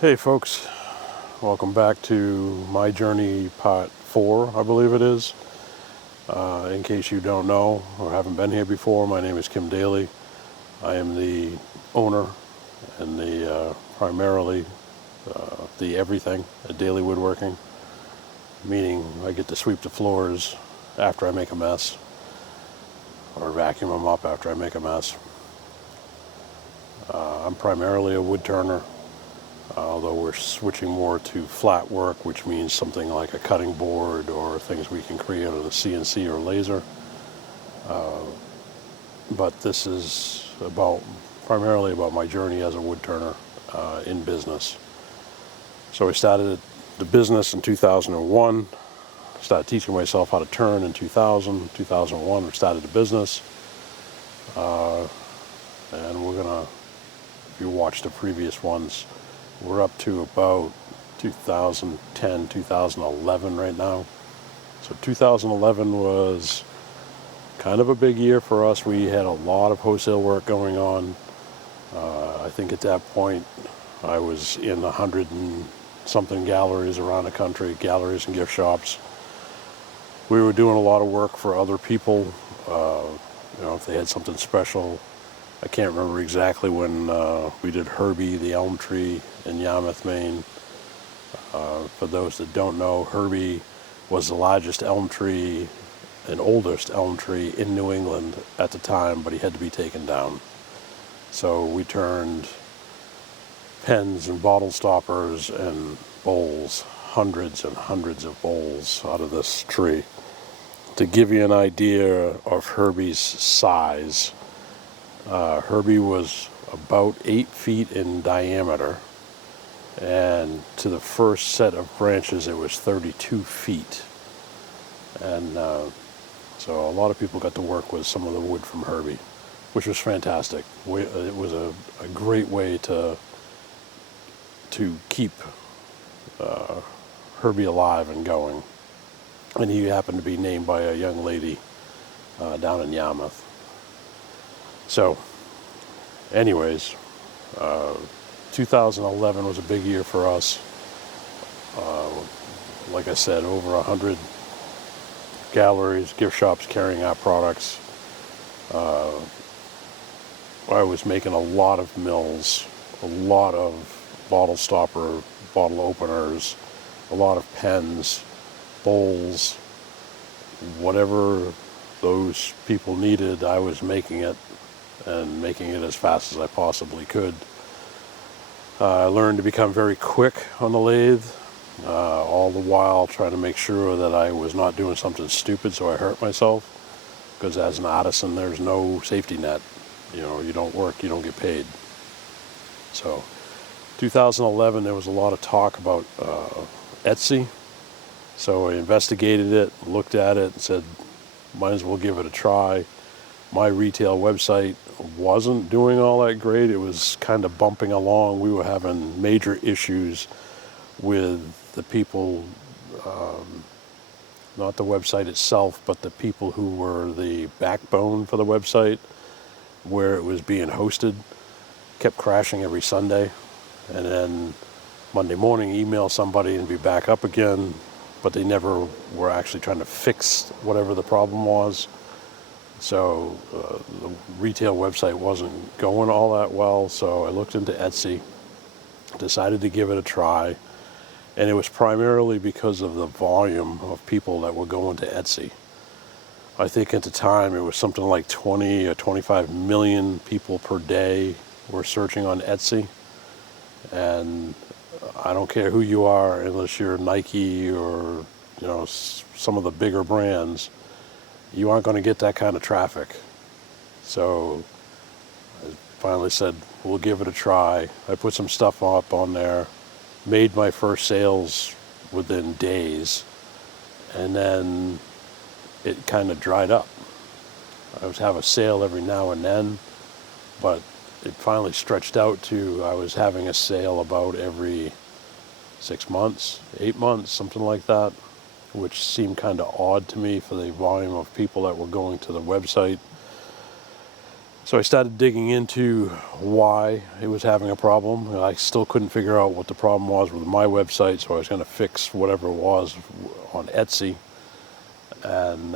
Hey folks, welcome back to my journey part 4, I believe it is. In case you don't know or haven't been here before, my name is Kim Dailey. I am the owner and the primarily the everything at Dailey Woodworking, meaning I get to sweep the floors after I make a mess or vacuum them up after I make a mess. I'm primarily a wood turner. Although we're switching more to flat work, which means something like a cutting board or things we can create on a CNC or laser. But this is primarily about my journey as a wood turner in business. So I started the business in 2001, started teaching myself how to turn in 2000, 2001, we started the business. And we're gonna, if you watch the previous ones, we're up to about 2010, 2011 right now. So 2011 was kind of a big year for us. We had a lot of wholesale work going on. I think at that point I was in 100 and something galleries around the country, galleries and gift shops. We were doing a lot of work for other people. If they had something special. I can't remember exactly when we did Herbie, the elm tree in Yarmouth, Maine. For those that don't know, Herbie was the largest elm tree and oldest elm tree in New England at the time, but he had to be taken down. So we turned pens and bottle stoppers and bowls, hundreds and hundreds of bowls out of this tree. To give you an idea of Herbie's size, Herbie was about 8 feet in diameter, and to the first set of branches it was 32 feet. And so a lot of people got to work with some of the wood from Herbie, which was fantastic. It was a great way to keep Herbie alive and going. And he happened to be named by a young lady down in Yarmouth. So, anyways, 2011 was a big year for us. Like I said, over 100 galleries, gift shops carrying our products. I was making a lot of mills, a lot of bottle stopper, bottle openers, a lot of pens, bowls, whatever those people needed, I was making it. And making it as fast as I possibly could. I learned to become very quick on the lathe, all the while trying to make sure that I was not doing something stupid so I hurt myself. Because as an artisan, there's no safety net. You don't work, you don't get paid. So 2011, there was a lot of talk about Etsy. So I investigated it, looked at it, and said, might as well give it a try. My retail website wasn't doing all that great. It was kind of bumping along. We were having major issues with the people, not the website itself, but the people who were the backbone for the website, where it was being hosted. Kept crashing every Sunday. And then Monday morning, email somebody and be back up again, but they never were actually trying to fix whatever the problem was. So the retail website wasn't going all that well, so I looked into Etsy, decided to give it a try, and it was primarily because of the volume of people that were going to Etsy. I think at the time it was something like 20 or 25 million people per day were searching on Etsy, and I don't care who you are, unless you're Nike or some of the bigger brands, you aren't going to get that kind of traffic. So I finally said, we'll give it a try. I put some stuff up on there, made my first sales within days, and then it kind of dried up. I would have a sale every now and then, but it finally stretched out to I was having a sale about every 6 months, 8 months, something like that, which seemed kind of odd to me for the volume of people that were going to the website. So I started digging into why it was having a problem. I still couldn't figure out what the problem was with my website, so I was going to fix whatever it was on Etsy. And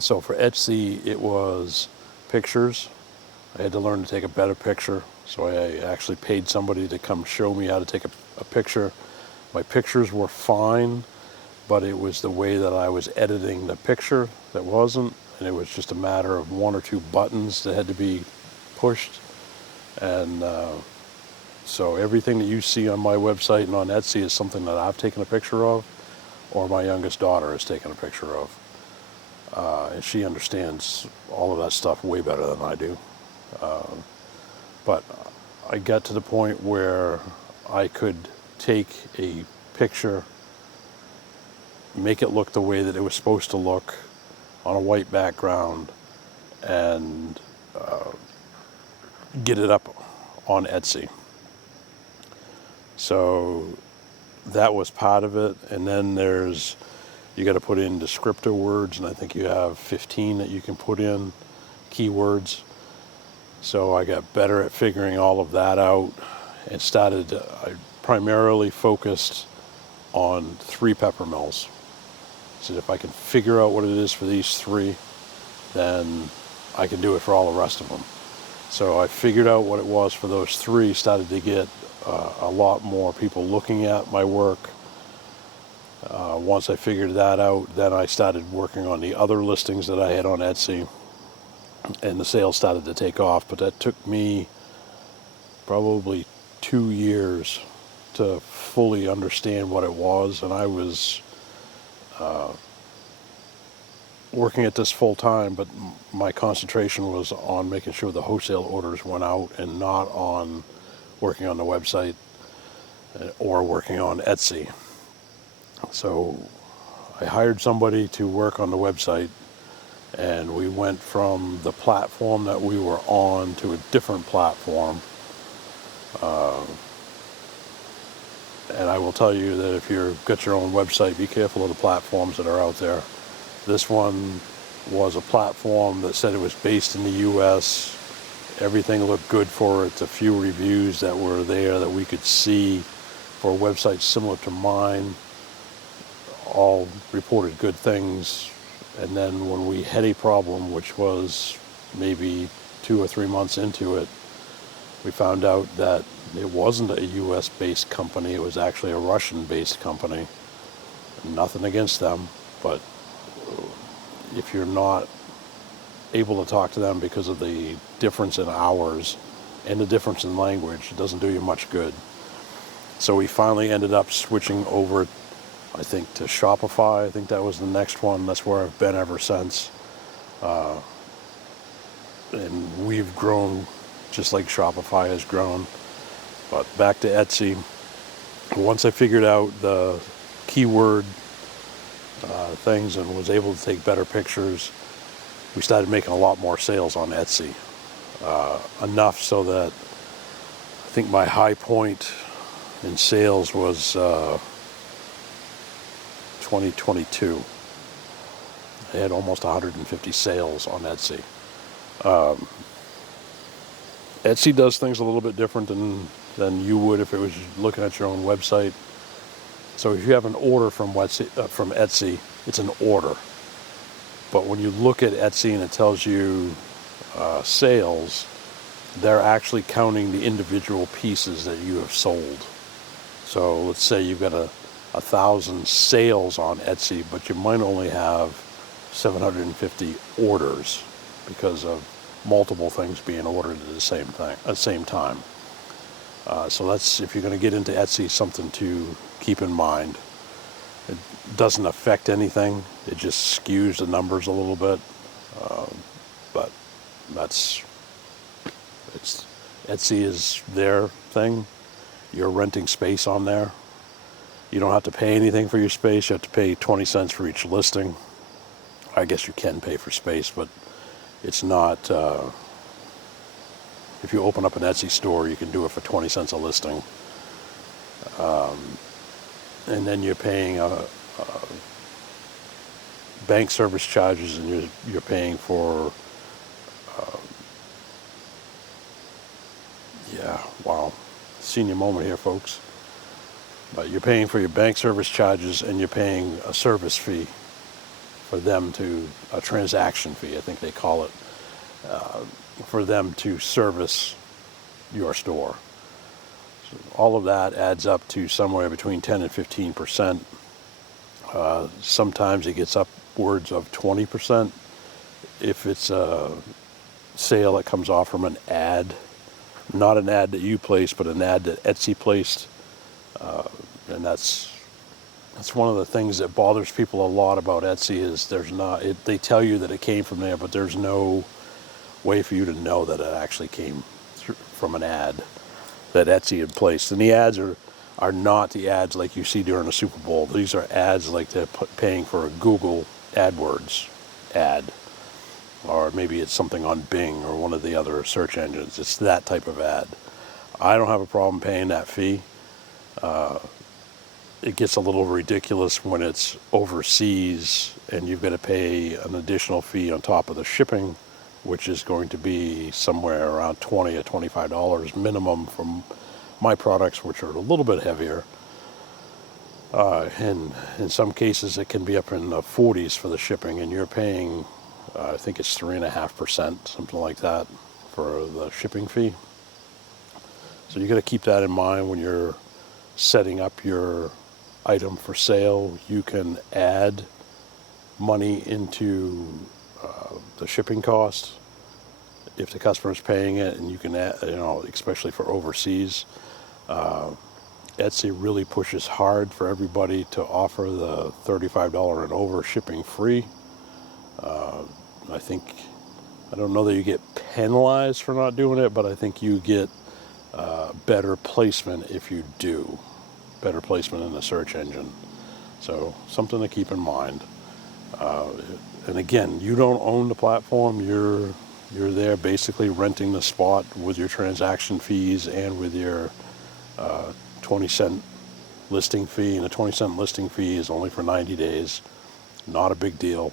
so for Etsy, it was pictures. I had to learn to take a better picture, so I actually paid somebody to come show me how to take a picture. My pictures were fine, but it was the way that I was editing the picture that wasn't. And it was just a matter of 1 or 2 buttons that had to be pushed. And so everything that you see on my website and on Etsy is something that I've taken a picture of, or my youngest daughter has taken a picture of. And she understands all of that stuff way better than I do. But I got to the point where I could take a picture, make it look the way that it was supposed to look, on a white background, and get it up on Etsy. So that was part of it. And then you got to put in descriptor words, and I think you have 15 that you can put in, keywords. So I got better at figuring all of that out and I primarily focused on 3 pepper mills. So if I can figure out what it is for these 3, then I can do it for all the rest of them. So I figured out what it was for those 3, started to get a lot more people looking at my work. Once I figured that out, then I started working on the other listings that I had on Etsy, and the sales started to take off. But that took me probably 2 years to fully understand what it was, and I was working at this full time, but my concentration was on making sure the wholesale orders went out and not on working on the website or working on Etsy. So I hired somebody to work on the website, and we went from the platform that we were on to a different platform. And I will tell you that if you've got your own website, be careful of the platforms that are out there. This one was a platform that said it was based in the U.S. Everything looked good for it. A few reviews that were there that we could see for websites similar to mine all reported good things. And then when we had a problem, which was maybe 2 or 3 months into it, we found out that it wasn't a U.S.-based company. It was actually a Russian-based company. Nothing against them, but if you're not able to talk to them because of the difference in hours and the difference in language, it doesn't do you much good. So we finally ended up switching over, I think, to Shopify. I think that was the next one. That's where I've been ever since. And we've grown just like Shopify has grown. But back to Etsy. Once I figured out the keyword things and was able to take better pictures, we started making a lot more sales on Etsy. Enough so that I think my high point in sales was 2022. I had almost 150 sales on Etsy. Etsy does things a little bit different than you would if it was looking at your own website. So if you have an order from Etsy, it's an order. But when you look at Etsy and it tells you sales, they're actually counting the individual pieces that you have sold. So let's say you've got 1,000 sales on Etsy, but you might only have 750 orders because of multiple things being ordered at the same time. So that's, if you're going to get into Etsy, something to keep in mind. It doesn't affect anything. It just skews the numbers a little bit. But Etsy is their thing. You're renting space on there. You don't have to pay anything for your space. You have to pay 20 cents for each listing. I guess you can pay for space, but it's not, if you open up an Etsy store, you can do it for 20 cents a listing. And then you're paying bank service charges, and you're paying for Yeah, wow. Senior moment here, folks. But you're paying for your bank service charges and you're paying a service fee for them to, a transaction fee, I think they call it, for them to service your store. So all of that adds up to somewhere between 10 and 15%. Sometimes it gets upwards of 20% if it's a sale that comes off from an ad. Not an ad that you placed, but an ad that Etsy placed. And that's one of the things that bothers people a lot about Etsy is they tell you that it came from there, but there's no way for you to know that it actually came from an ad that Etsy had placed. And the ads are not the ads like you see during the Super Bowl. These are ads like they're paying for a Google AdWords ad, or maybe it's something on Bing or one of the other search engines. It's that type of ad. I don't have a problem paying that fee. It gets a little ridiculous when it's overseas and you've got to pay an additional fee on top of the shipping, which is going to be somewhere around $20 or $25 minimum from my products, which are a little bit heavier. And in some cases, it can be up in the 40s for the shipping, and you're paying, I think it's 3.5%, something like that, for the shipping fee. So you got to keep that in mind when you're setting up your item for sale. You can add money into the shipping cost if the customer is paying it, and you can add, especially for overseas. Etsy really pushes hard for everybody to offer the $35 and over shipping free. I don't know that you get penalized for not doing it, but I think you get better placement if you do. Better placement in the search engine. So something to keep in mind. And again, you don't own the platform. You're there basically renting the spot with your transaction fees and with your 20-cent listing fee. And a 20-cent listing fee is only for 90 days. Not a big deal.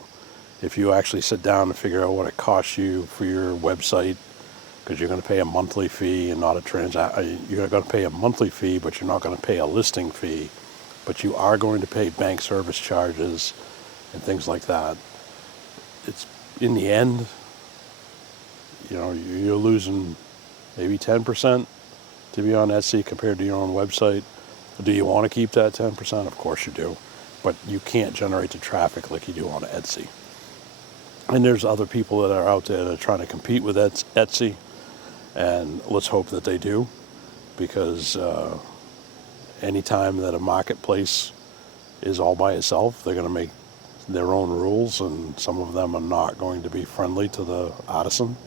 If you actually sit down and figure out what it costs you for your website, because you're going to pay a monthly fee and not a you're going to pay a monthly fee, but you're not going to pay a listing fee, but you are going to pay bank service charges and things like that. It's in the end, you're losing maybe 10% to be on Etsy compared to your own website. Do you want to keep that 10%? Of course you do, but you can't generate the traffic like you do on Etsy. And there's other people that are out there that are trying to compete with Etsy. And let's hope that they do, because anytime that a marketplace is all by itself, they're going to make their own rules, and some of them are not going to be friendly to the artisan.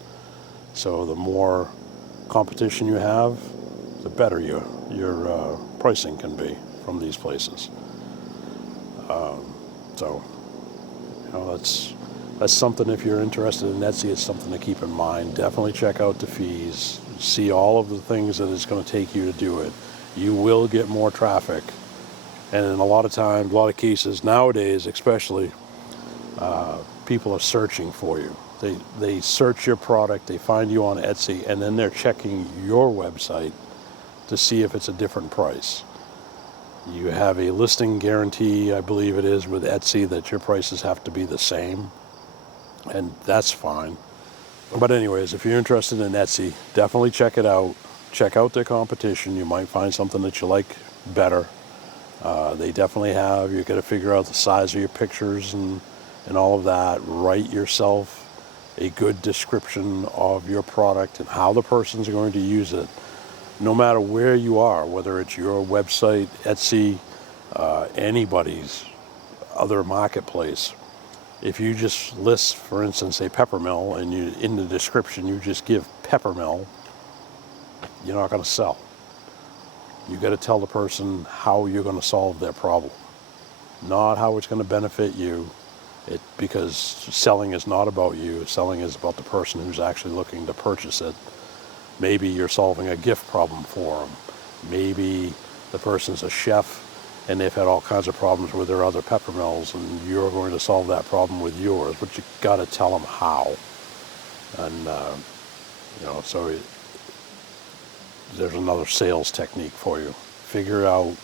So the more competition you have, the better your pricing can be from these places. That's something, if you're interested in Etsy, it's something to keep in mind. Definitely check out the fees. See all of the things that it's going to take you to do it. You will get more traffic. And in a lot of cases, nowadays especially, people are searching for you. They search your product, they find you on Etsy, and then they're checking your website to see if it's a different price. You have a listing guarantee, I believe it is, with Etsy, that your prices have to be the same. And that's fine. But anyways, if you're interested in Etsy, definitely check it out. Check out their competition. You might find something that you like better. They definitely have. You got to figure out the size of your pictures and all of that. Write yourself a good description of your product and how the person's going to use it. No matter where you are, whether it's your website, Etsy, anybody's other marketplace. If you just list, for instance, a pepper mill, and in the description you just give pepper mill, you're not going to sell. You got to tell the person how you're going to solve their problem, not how it's going to benefit you. Because selling is not about you. Selling is about the person who's actually looking to purchase it. Maybe you're solving a gift problem for them. Maybe the person's a chef and they've had all kinds of problems with their other pepper mills, and you're going to solve that problem with yours, but you got to tell them how. And so there's another sales technique for you. Figure out,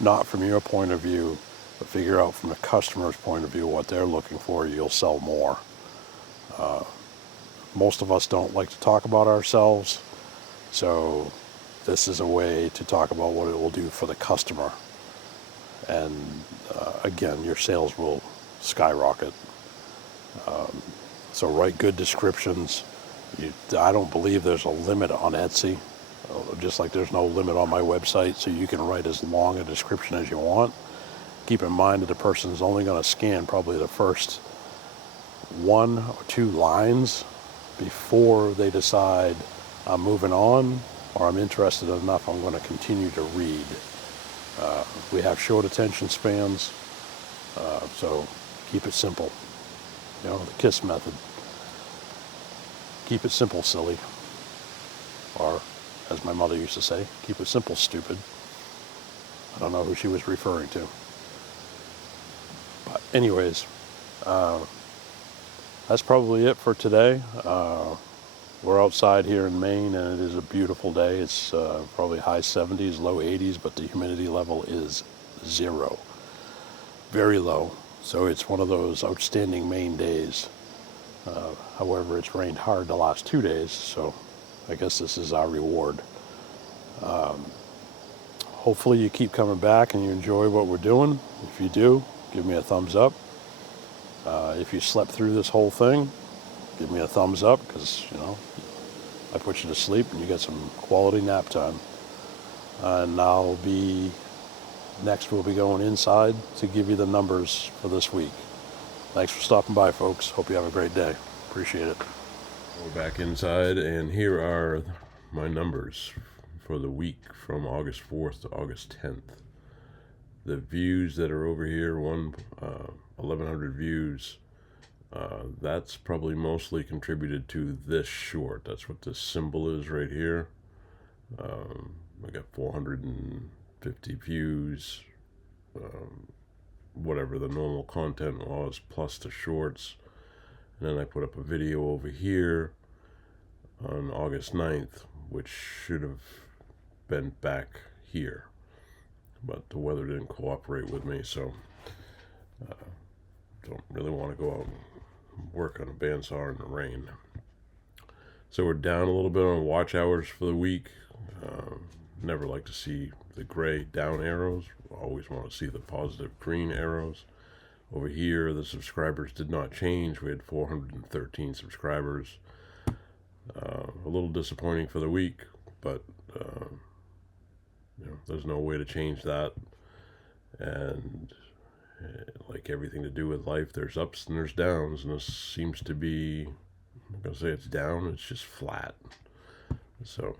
not from your point of view, but figure out from the customer's point of view what they're looking for. You'll sell more. Most of us don't like to talk about ourselves, so this is a way to talk about what it will do for the customer. And again, your sales will skyrocket. So write good descriptions. I don't believe there's a limit on Etsy, just like there's no limit on my website, so you can write as long a description as you want. Keep in mind that the person is only going to scan probably the first 1 or 2 lines before they decide I'm moving on, or I'm interested enough I'm going to continue to read. We have short attention spans, so keep it simple. You know, the KISS method. Keep it simple, silly. Or, as my mother used to say, keep it simple, stupid. I don't know who she was referring to. But anyways, that's probably it for today. We're outside here in Maine, and it is a beautiful day. It's probably high 70s, low 80s, but the humidity level is 0. Very low. So it's one of those outstanding Maine days. However, it's rained hard the last 2 days, so I guess this is our reward. Hopefully you keep coming back and you enjoy what we're doing. If you do, give me a thumbs up. If you slept through this whole thing, give me a thumbs up, because, you know, I put you to sleep and you get some quality nap time. And next we'll be going inside to give you the numbers for this week. Thanks for stopping by, folks. Hope you have a great day. Appreciate it. We're back inside, and here are my numbers for the week from August 4th to August 10th. The views that are over here, 1,100 views. That's probably mostly contributed to this short. That's what this symbol is right here. I got 450 views, whatever the normal content was, plus the shorts. And then I put up a video over here on August 9th, which should have been back here. But the weather didn't cooperate with me, so don't really want to go out and work on a bandsaw in the rain. So we're down a little bit on watch hours for the week. Never like to see the gray down arrows. Always want to see the positive green arrows. Over here, the subscribers did not change. We had 413 subscribers. A little disappointing for the week, but you know, there's no way to change that. And like everything to do with life, there's ups and there's downs, and this seems to be, I'm not going to say it's down, it's just flat. So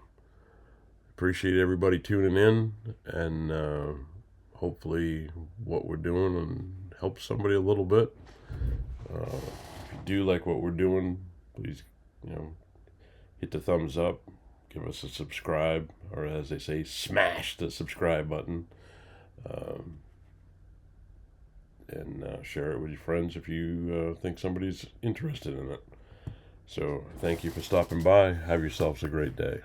appreciate everybody tuning in, and hopefully what we're doing and help somebody a little bit. If you do like what we're doing, please, you know, hit the thumbs up, give us a subscribe, or as they say, smash the subscribe button, and share it with your friends if you think somebody's interested in it. So thank you for stopping by. Have yourselves a great day.